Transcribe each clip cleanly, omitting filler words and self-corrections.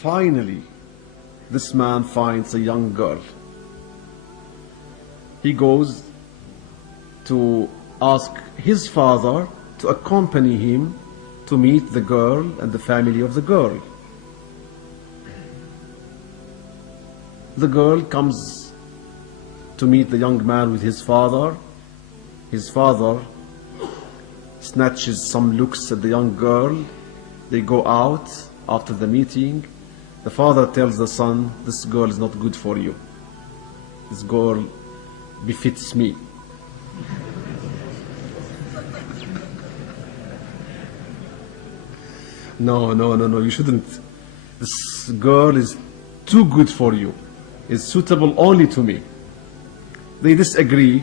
Finally, this man finds a young girl. He goes to ask his father to accompany him to meet the girl and the family of the girl. The girl comes to meet the young man with his father. His father snatches some looks at the young girl. They go out after the meeting. The father tells the son, this girl is not good for you. This girl befits me. No, you shouldn't. This girl is too good for you. It's suitable only to me. They disagree,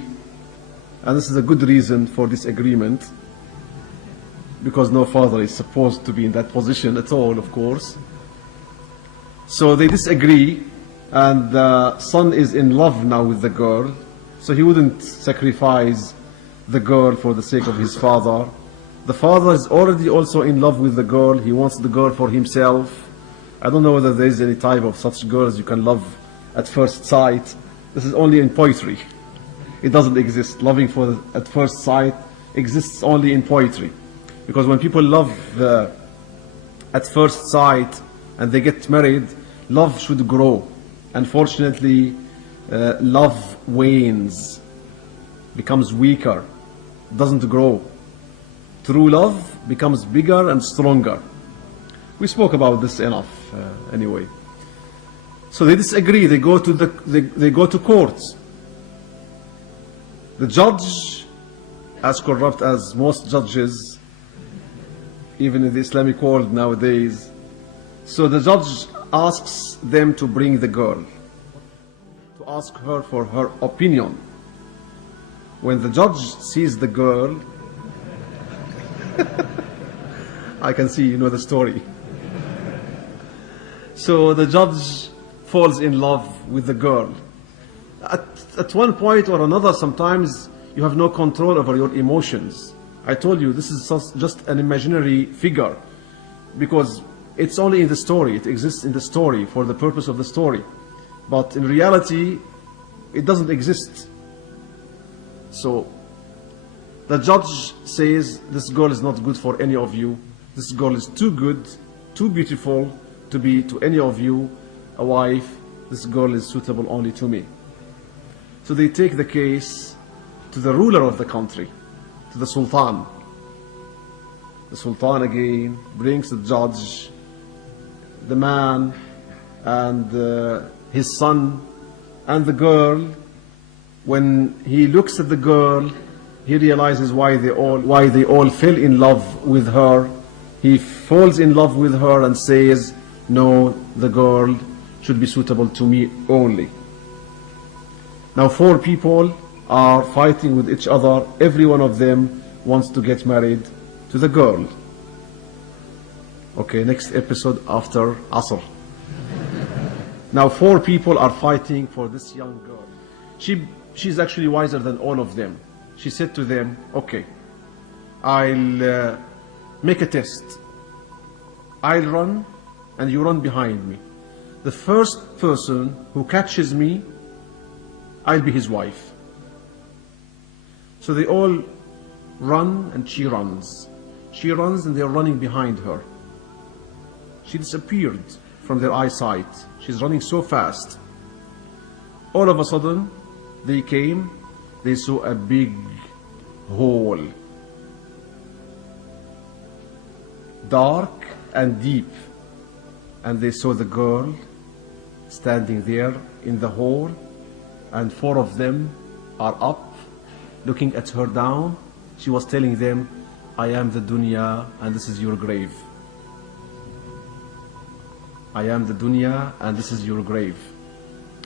and this is a good reason for disagreement, because no father is supposed to be in that position at all, of course. So they disagree, and the son is in love now with the girl, so he wouldn't sacrifice the girl for the sake of his father. The father is already also in love with the girl. He wants the girl for himself. I don't know whether there is any type of such girls you can love at first sight. This is only in poetry. It doesn't exist. Loving at first sight exists only in poetry. Because when people love at first sight and they get married, love should grow. Unfortunately, love wanes, becomes weaker, doesn't grow. True love becomes bigger and stronger. We spoke about this enough anyway. So they disagree. They go to court. The judge, as corrupt as most judges, even in the Islamic world nowadays, so the judge asks them to bring the girl, to ask her for her opinion. When the judge sees the girl, I can see you know the story. So the judge falls in love with the girl. At one point or another, sometimes you have no control over your emotions. I told you this is just an imaginary figure, because it's only in the story. It exists in the story for the purpose of the story. But in reality, it doesn't exist. So the judge says, this girl is not good for any of you. This girl is too good, too beautiful to be to any of you a wife. This girl is suitable only to me. So they take the case to the ruler of the country, to the Sultan. The Sultan again brings the judge, the man, and his son, and the girl. When he looks at the girl, he realizes why they all fell in love with her. He falls in love with her and says, no, the girl should be suitable to me only. Now 4 people are fighting with each other. Every one of them wants to get married to the girl. Okay, next episode after Asr. Now 4 people are fighting for this young girl. She's actually wiser than all of them. She said to them, okay, I'll make a test. I'll run and you run behind me. The first person who catches me, I'll be his wife. So they all run and she runs. She runs and they're running behind her. She disappeared from their eyesight. She's running so fast. All of a sudden, they came, they saw a big hole, dark and deep, and they saw the girl standing there in the hole, and 4 of them are up, looking at her down. She was telling them, I am the dunya and this is your grave. I am the dunya and this is your grave.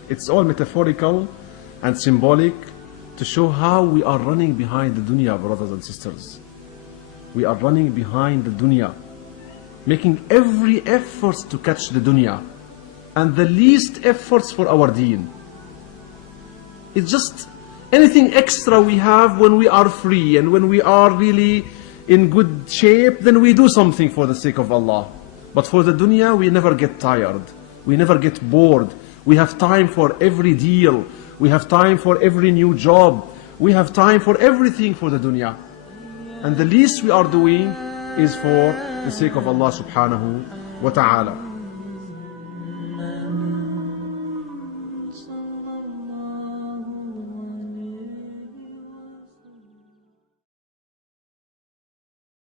It's all metaphorical and symbolic to show how we are running behind the dunya, brothers and sisters. We are running behind the dunya, making every effort to catch the dunya, and the least efforts for our deen. It's just anything extra we have when we are free and when we are really in good shape, then we do something for the sake of Allah. But for the dunya, we never get tired. We never get bored. We have time for every deal. We have time for every new job. We have time for everything for the dunya. And the least we are doing is for the sake of Allah subhanahu wa ta'ala.